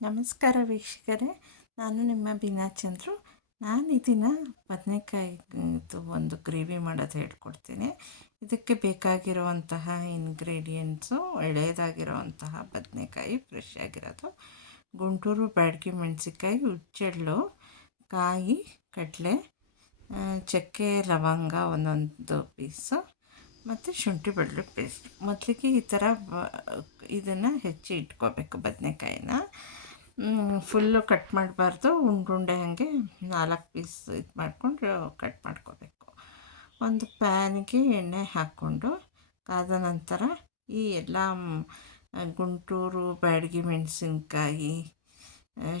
ನಮಸ್ಕಾರ ವೀಕ್ಷಕರೇ, ನಾನು ನಿಮ್ಮ ಬೀನಾ ಚಂದ್ರು. ನಾನು ಇದನ್ನ ಬದನೆಕಾಯಿದು ಒಂದು ಗ್ರೇವಿ ಮಾಡೋದು ಹೇಳ್ಕೊಡ್ತೀನಿ. ಇದಕ್ಕೆ ಬೇಕಾಗಿರುವಂತಹ ಇಂಗ್ರೀಡಿಯೆಂಟ್ಸು ಎಳೆಯದಾಗಿರುವಂತಹ ಬದನೆಕಾಯಿ ಫ್ರೆಶ್ ಆಗಿರೋದು, ಗುಂಟೂರು ಬ್ಯಾಡಗಿ ಮೆಣಸಿನ್ಕಾಯಿ, ಹುಚ್ಚೆಳ್ಳು, ಕಾಯಿ, ಕಡಲೆ, ಚಕ್ಕೆ, ಲವಂಗ ಒಂದೊಂದು ಪೀಸು, ಮತ್ತು ಶುಂಠಿ ಬೆಳ್ಳುಳ್ಳಿ ಪೇಸ್ಟ್. ಮೊದಲಿಗೆ ಈ ಥರ ಇದನ್ನು ಹೆಚ್ಚಿ ಇಟ್ಕೋಬೇಕು. ಬದನೆಕಾಯಿನ ಫುಲ್ಲು ಕಟ್ ಮಾಡಬಾರ್ದು, ಉಂಡುಂಡೆ ಹಾಗೆ 4 ಪೀಸ್ ಇದು ಮಾಡಿಕೊಂಡು ಕಟ್ ಮಾಡ್ಕೋಬೇಕು. ಒಂದು ಪ್ಯಾನಿಗೆ ಎಣ್ಣೆ ಹಾಕ್ಕೊಂಡು ಕಾದ ನಂತರ ಈ ಎಲ್ಲ ಗುಂಟೂರು ಬ್ಯಾಡಗಿ ಮೆಣಸಿನ್ಕಾಯಿ,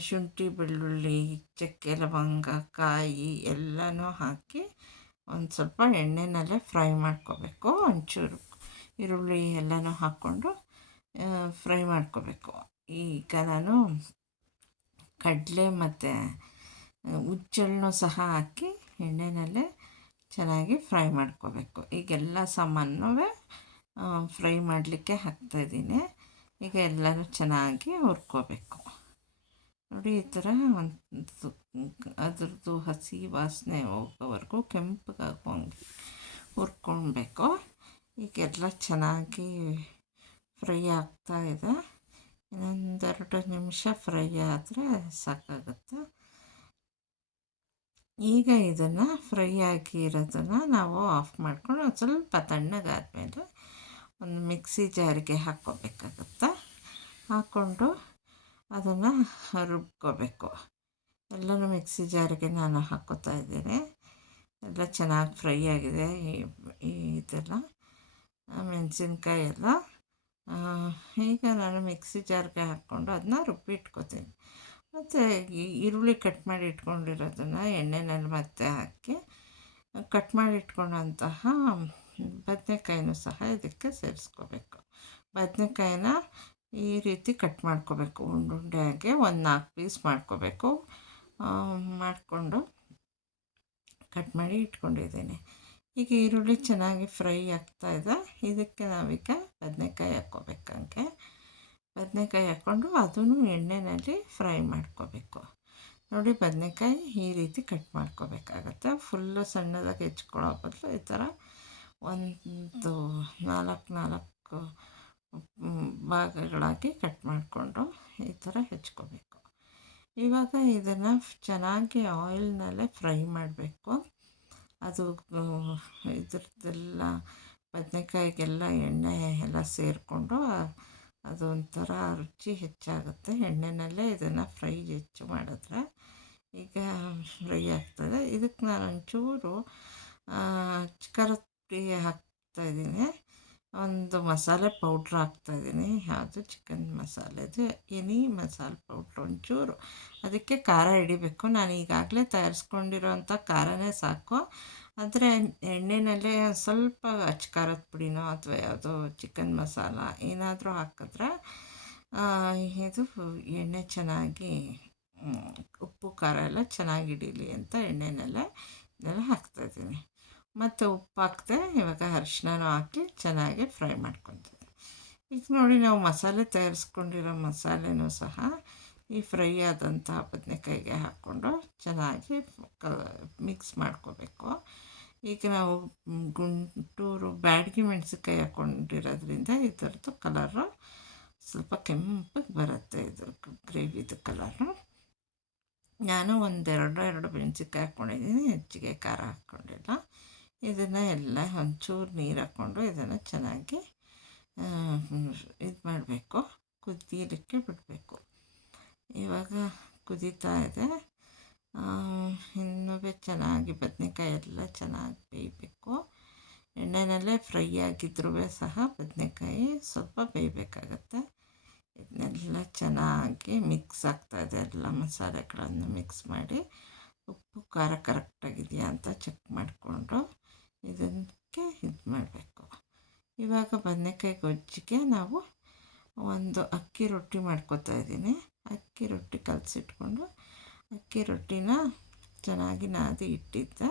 ಶುಂಠಿ ಬೆಳ್ಳುಳ್ಳಿ, ಚಕ್ಕೆ ಲವಂಗ, ಕಾಯಿ ಎಲ್ಲನೂ ಹಾಕಿ ಒಂದು ಸ್ವಲ್ಪ ಎಣ್ಣೆನಲ್ಲೇ ಫ್ರೈ ಮಾಡ್ಕೋಬೇಕು. ಒಂಚೂರು ಈರುಳ್ಳಿ ಎಲ್ಲನೂ ಹಾಕ್ಕೊಂಡು ಫ್ರೈ ಮಾಡ್ಕೋಬೇಕು. ಈಗ ನಾನು ಕಡಲೆ ಮತ್ತು ಹುಚ್ಚೆಳ್ಳನ್ನು ಸಹ ಹಾಕಿ ಎಣ್ಣೆನಲ್ಲೇ ಚೆನ್ನಾಗಿ ಫ್ರೈ ಮಾಡ್ಕೋಬೇಕು. ಈಗೆಲ್ಲ ಸಾಮಾನು ಫ್ರೈ ಮಾಡಲಿಕ್ಕೆ ಹಾಕ್ತಾಯಿದ್ದೀನಿ. ಈಗ ಎಲ್ಲನೂ ಚೆನ್ನಾಗಿ ಹುರ್ಕೋಬೇಕು. ನೋಡಿ, ಈ ಥರ ಒಂದು ಅದ್ರದ್ದು ಹಸಿ ವಾಸನೆ ಹೋಗೋವರೆಗೂ ಕೆಂಪಗಾಗುವಂಗೆ ಹುರ್ಕೊಳ್ಬೇಕು. ಈಗೆಲ್ಲ ಚೆನ್ನಾಗಿ ಫ್ರೈ ಆಗ್ತಾಯಿದೆ. ಇನ್ನೊಂದೆರಡು ನಿಮಿಷ ಫ್ರೈ ಆದರೆ ಸಾಕಾಗುತ್ತೆ. ಈಗ ಇದನ್ನು ಫ್ರೈ ಆಗಿರೋದನ್ನು ನಾವು ಆಫ್ ಮಾಡ್ಕೊಂಡು ಒಂದು ಸ್ವಲ್ಪ ತಣ್ಣಗಾದಮೇಲೆ ಒಂದು ಮಿಕ್ಸಿ ಜಾರಿಗೆ ಹಾಕ್ಕೋಬೇಕಾಗುತ್ತೆ. ಹಾಕ್ಕೊಂಡು ಅದನ್ನು ರುಬ್ಕೋಬೇಕು. ಎಲ್ಲನೂ ಮಿಕ್ಸಿ ಜಾರಿಗೆ ನಾನು ಹಾಕ್ಕೋತಾ ಇದ್ದೀನಿ. ಎಲ್ಲ ಚೆನ್ನಾಗಿ ಫ್ರೈ ಆಗಿದೆ. ಇದೆಲ್ಲ ಮೆಣಸಿನ್ಕಾಯಿ ಎಲ್ಲ ಈಗ ನಾನು ಮಿಕ್ಸಿ ಜಾರ್ಗೆ ಹಾಕ್ಕೊಂಡು ಅದನ್ನ ರುಬ್ಬಿಟ್ಕೋತೀನಿ. ಮತ್ತು ಈ ಈರುಳ್ಳಿ ಕಟ್ ಮಾಡಿ ಇಟ್ಕೊಂಡಿರೋದನ್ನು ಎಣ್ಣೆನಲ್ಲಿ ಮತ್ತೆ ಹಾಕಿ ಕಟ್ ಮಾಡಿ ಇಟ್ಕೊಂಡಂತಹ ಬದನೆಕಾಯಿನೂ ಸಹ ಇದಕ್ಕೆ ಸೇರಿಸ್ಕೋಬೇಕು. ಬದನೆಕಾಯಿನ ಈ ರೀತಿ ಕಟ್ ಮಾಡ್ಕೋಬೇಕು. ಉಂಡುಂಡೆಯಾಗೆ ಒಂದು 4 ಪೀಸ್ ಮಾಡ್ಕೋಬೇಕು. ಮಾಡಿಕೊಂಡು ಕಟ್ ಮಾಡಿ ಇಟ್ಕೊಂಡಿದ್ದೀನಿ. ಈಗ ಈರುಳ್ಳಿ ಚೆನ್ನಾಗಿ ಫ್ರೈ ಆಗ್ತಾಯಿದೆ. ಇದಕ್ಕೆ ನಾವೀಗ ಬದನೆಕಾಯಿ ಹಾಕ್ಕೋಬೇಕಂಗೆ. ಬದನೆಕಾಯಿ ಹಾಕ್ಕೊಂಡು ಅದನ್ನು ಎಣ್ಣೆಯಲ್ಲಿ ಫ್ರೈ ಮಾಡ್ಕೋಬೇಕು. ನೋಡಿ, ಬದನೆಕಾಯಿ ಈ ರೀತಿ ಕಟ್ ಮಾಡ್ಕೋಬೇಕಾಗತ್ತೆ. ಫುಲ್ಲು ಸಣ್ಣದಾಗಿ ಹೆಚ್ಕೊಳ್ಳೋ ಬದಲು ಈ ಥರ ಒಂದು 4 ಭಾಗಗಳಾಗಿ ಕಟ್ ಮಾಡಿಕೊಂಡು ಈ ಥರ ಹೆಚ್ಕೋಬೇಕು. ಇವಾಗ ಇದನ್ನು ಚೆನ್ನಾಗಿ ಆಯಿಲ್ನಲ್ಲೇ ಫ್ರೈ ಮಾಡಬೇಕು. ಅದು ಇದ್ರದ್ದೆಲ್ಲ ಬದನೆಕಾಯಿಗೆಲ್ಲ ಎಣ್ಣೆ ಎಲ್ಲ ಸೇರಿಕೊಂಡು ಅದೊಂಥರ ರುಚಿ ಹೆಚ್ಚಾಗುತ್ತೆ. ಎಣ್ಣೆನಲ್ಲೇ ಇದನ್ನು ಫ್ರೈ ಹೆಚ್ಚು ಮಾಡಿದ್ರೆ ಈಗ ಫ್ರೈ ಆಗ್ತದೆ. ಇದಕ್ಕೆ ನಾನು ಒಂಚೂರು ಖಾರದ ಪುಡಿ ಹಾಕ್ತಾಯಿದ್ದೀನಿ. ಒಂದು ಮಸಾಲೆ ಪೌಡ್ರ್ ಹಾಕ್ತಾಯಿದ್ದೀನಿ. ಯಾವುದು ಚಿಕನ್ ಮಸಾಲೆದು ಎನಿ ಮಸಾಲೆ ಪೌಡ್ರ್ ಒಂಚೂರು. ಅದಕ್ಕೆ ಖಾರ ಹಿಡಿಬೇಕು. ನಾನು ಈಗಾಗಲೇ ತಯಾರಿಸ್ಕೊಂಡಿರೋಂಥ ಖಾರನೇ ಸಾಕು. ಆದರೆ ಎಣ್ಣೆನಲ್ಲೇ ಸ್ವಲ್ಪ ಖಾರದ ಪುಡಿನೋ ಅಥವಾ ಯಾವುದೋ ಚಿಕನ್ ಮಸಾಲ ಏನಾದರೂ ಹಾಕಿದ್ರೆ ಇದು ಎಣ್ಣೆ ಚೆನ್ನಾಗಿ ಉಪ್ಪು ಖಾರ ಎಲ್ಲ ಚೆನ್ನಾಗಿ ಹಿಡೀಲಿ ಅಂತ ಎಣ್ಣೆನಲ್ಲೇ ಇದೆಲ್ಲ ಹಾಕ್ತಾಯಿದ್ದೀನಿ. ಮತ್ತು ಉಪ್ಪು ಹಾಕ್ದೆ. ಇವಾಗ ಅರಿಶಿನನೂ ಹಾಕಿ ಚೆನ್ನಾಗಿ ಫ್ರೈ ಮಾಡ್ಕೊತೀನಿ. ಈಗ ನೋಡಿ, ನಾವು ಮಸಾಲೆ ತಯಾರಿಸ್ಕೊಂಡಿರೋ ಮಸಾಲೆನೂ ಸಹ ಈ ಫ್ರೈ ಆದಂಥ ಬದನೆಕಾಯಿಗೆ ಹಾಕ್ಕೊಂಡು ಚೆನ್ನಾಗಿ ಮಿಕ್ಸ್ ಮಾಡ್ಕೋಬೇಕು. ಈಗ ನಾವು ಗುಂಟೂರು ಬ್ಯಾಡಗಿ ಮೆಣಸಿನ್ಕಾಯಿ ಹಾಕ್ಕೊಂಡಿರೋದ್ರಿಂದ ಇದರದ್ದು ಕಲರು ಸ್ವಲ್ಪ ಕೆಂಪಗೆ ಬರುತ್ತೆ. ಇದು ಗ್ರೇವಿದು ಕಲರು. ನಾನು ಎರಡು ಮೆಣಸಿನ್ಕಾಯಿ ಹಾಕ್ಕೊಂಡಿದ್ದೀನಿ, ಹೆಚ್ಚಿಗೆ ಖಾರ ಹಾಕ್ಕೊಂಡಿಲ್ಲ. ಇದನ್ನು ಎಲ್ಲ ಒಂಚೂರು ನೀರು ಹಾಕ್ಕೊಂಡು ಇದನ್ನು ಚೆನ್ನಾಗಿ ಇದು ಮಾಡಬೇಕು, ಕುದೀಲಿಕ್ಕೆ ಬಿಡಬೇಕು. ಇವಾಗ ಕುದೀತಾ ಇದೆ. ಇನ್ನೂ ಚೆನ್ನಾಗಿ ಬದನೆಕಾಯಿ ಎಲ್ಲ ಚೆನ್ನಾಗಿ ಬೇಯಬೇಕು. ಎಣ್ಣೆನಲ್ಲೇ ಫ್ರೈ ಆಗಿದ್ರೂ ಸಹ ಬದನೆಕಾಯಿ ಸ್ವಲ್ಪ ಬೇಯಬೇಕಾಗತ್ತೆ. ಇದನ್ನೆಲ್ಲ ಚೆನ್ನಾಗಿ ಮಿಕ್ಸ್ ಆಗ್ತಾಯಿದೆ. ಎಲ್ಲ ಮಸಾಲೆಗಳನ್ನು ಮಿಕ್ಸ್ ಮಾಡಿ ಉಪ್ಪು ಖಾರ ಕರೆಕ್ಟಾಗಿದೆಯಾ ಅಂತ ಚೆಕ್ ಮಾಡಿಕೊಂಡು ಇದಕ್ಕೆ ಇದು ಮಾಡಬೇಕು. ಇವಾಗ ಬದನೆಕಾಯಿ ಗೊಜ್ಜಿಗೆ ನಾವು ಒಂದು ಅಕ್ಕಿ ರೊಟ್ಟಿ ಮಾಡ್ಕೊತಾ ಇದ್ದೀನಿ. ಅಕ್ಕಿ ರೊಟ್ಟಿ ಕಲಸಿಟ್ಕೊಂಡು ಅಕ್ಕಿ ರೊಟ್ಟಿನ ಚೆನ್ನಾಗಿ ನಾದಿ ಇಟ್ಟಿದ್ದೆ.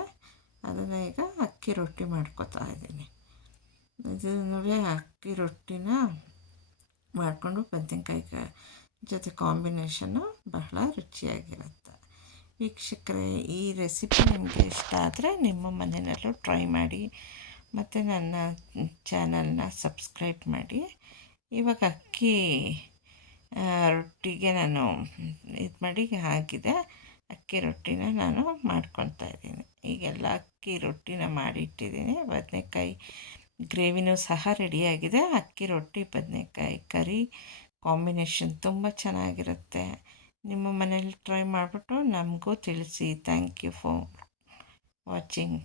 ಅದನ್ನು ಈಗ ಅಕ್ಕಿ ರೊಟ್ಟಿ ಮಾಡ್ಕೊತಾ ಇದ್ದೀನಿ. ಇದನ್ನೂ ಅಕ್ಕಿ ರೊಟ್ಟಿನ ಮಾಡಿಕೊಂಡು ಬದನೆಕಾಯಿ ಜೊತೆ ಕಾಂಬಿನೇಷನ್ನು ಬಹಳ ರುಚಿಯಾಗಿರುತ್ತೆ. ವೀಕ್ಷಕರೇ, ಈ ರೆಸಿಪಿ ನಿಮಗೆ ಇಷ್ಟ ಆದರೆ ನಿಮ್ಮ ಮನೆಯಲ್ಲೂ ಟ್ರೈ ಮಾಡಿ ಮತ್ತು ನನ್ನ ಚಾನಲ್ನ ಸಬ್ಸ್ಕ್ರೈಬ್ ಮಾಡಿ. ಇವಾಗ ಅಕ್ಕಿ ರೊಟ್ಟಿಗೆ ನಾನು ಇದು ಮಾಡಿ ಆಗಿದೆ. ಅಕ್ಕಿ ರೊಟ್ಟಿನ ನಾನು ಮಾಡ್ಕೊತಾ ಇದ್ದೀನಿ. ಈಗೆಲ್ಲ ಅಕ್ಕಿ ರೊಟ್ಟಿನ ಮಾಡಿಟ್ಟಿದ್ದೀನಿ. ಬದನೇಕಾಯಿ ಗ್ರೇವಿನೂ ಸಹ ರೆಡಿಯಾಗಿದೆ. ಅಕ್ಕಿ ರೊಟ್ಟಿ ಬದನೇಕಾಯಿ ಕರಿ ಕಾಂಬಿನೇಷನ್ ತುಂಬ ಚೆನ್ನಾಗಿರುತ್ತೆ. ನಿಮ್ಮ ಮನೇಲಿ ಟ್ರೈ ಮಾಡಿಬಿಟ್ಟು ನಮಗೂ ತಿಳಿಸಿ. Thank you for watching.